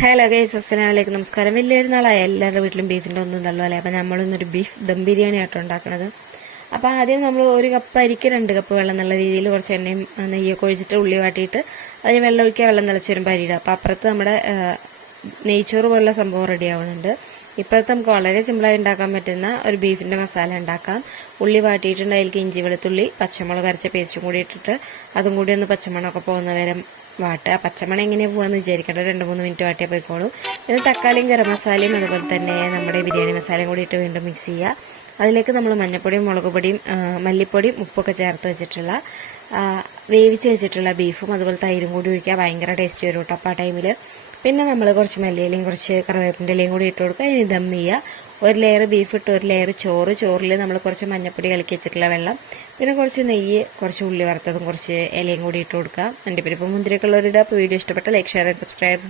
Hello guys അസ്സലാം വലൈക്കും നമസ്കാരം. വലിയൊരു നാളായ. എല്ലാവരുടെ വീട്ടിലും ബീഫിന്റെ ഒന്നും തള്ളു അല്ലേ? അപ്പം നമ്മളിന്നൊരു ബീഫ് ദം ബിരിയാണി ആട്ടോ ഉണ്ടാക്കണത്. അപ്പം ആദ്യം നമ്മൾ ഒരു കപ്പ് അരിക്ക് രണ്ട് കപ്പ് വെള്ളം നല്ല രീതിയിൽ കുറച്ച് എണ്ണയും നെയ്യൊക്കെ ഒഴിച്ചിട്ട് ഉള്ളി വാട്ടിയിട്ട് അതിന് വെള്ളം ഒഴിക്കുക. വെള്ളം തിളച്ച് വരുമ്പോൾ അരിയിടുക അപ്പം അപ്പുറത്ത് നമ്മുടെ നെയ്ച്ചോറ് പോലുള്ള സംഭവം റെഡി ആവുന്നുണ്ട്. ഇപ്പോഴത്തെ നമുക്ക് വളരെ സിമ്പിളായി ഉണ്ടാക്കാൻ പറ്റുന്ന ഒരു ബീഫിന്റെ മസാല ഉണ്ടാക്കാം. ഉള്ളി വാട്ടിയിട്ടുണ്ട്. അതിലേക്ക് ഇഞ്ചി വെളുത്തുള്ളി പച്ചമുളക് അരച്ച പേസ്റ്റും കൂടി ഇട്ടിട്ട് അതും കൂടി ഒന്ന് പച്ചമുളകൊക്കെ പോകുന്ന വരെ വാട്ടുക. പച്ചമണം എങ്ങനെയാണ് പോകാന്ന് വിചാരിക്കേണ്ട. രണ്ട് മൂന്ന് മിനിറ്റ് വാട്ടിയാൽ പോയിക്കോളൂ. പിന്നെ തക്കാളിയും ഗരം മസാലയും അതുപോലെ തന്നെ നമ്മുടെ ബിരിയാണി മസാലയും കൂടി ഇട്ട് വീണ്ടും മിക്സ് ചെയ്യുക. അതിലേക്ക് നമ്മൾ മഞ്ഞപ്പൊടിയും മുളക് പൊടിയും മല്ലിപ്പൊടിയും ഉപ്പൊക്കെ ചേർത്ത് വെച്ചിട്ടുള്ള വേവിച്ച് വെച്ചിട്ടുള്ള ബീഫും അതുപോലെ തൈരും കൂടി ഒഴിക്കുക ഭയങ്കര ടേസ്റ്റ് വരും കേട്ടോ അപ്പോൾ ആ ടൈമിൽ പിന്നെ നമ്മൾ കുറച്ച് മല്ലിയിലയും കുറച്ച് കറിവേപ്പിന്റെ ഇലയും കൂടി ഇട്ട് കൊടുക്കുക. ഇനി ദം ചെയ്യുക. ഒരു ലെയർ ബീഫ് ഇട്ട് ഒരു ലെയർ ചോറ്. ചോറിൽ നമ്മൾ കുറച്ച് മഞ്ഞപ്പൊടി കലക്കി വെച്ചിട്ടുള്ള വെള്ളം. പിന്നെ കുറച്ച് നെയ്യ് കുറച്ച് ഉള്ളി വറുത്തതും കുറച്ച് ഇലയും കൂടി ഇട്ട് കൊടുക്കുക. എന്റെ പേര് ഉള്ളവരുടെ അപ്പോൾ വീഡിയോ ഇഷ്ടപ്പെട്ട ലൈക്ക് ഷെയർ ആൻഡ് സബ്സ്ക്രൈബ്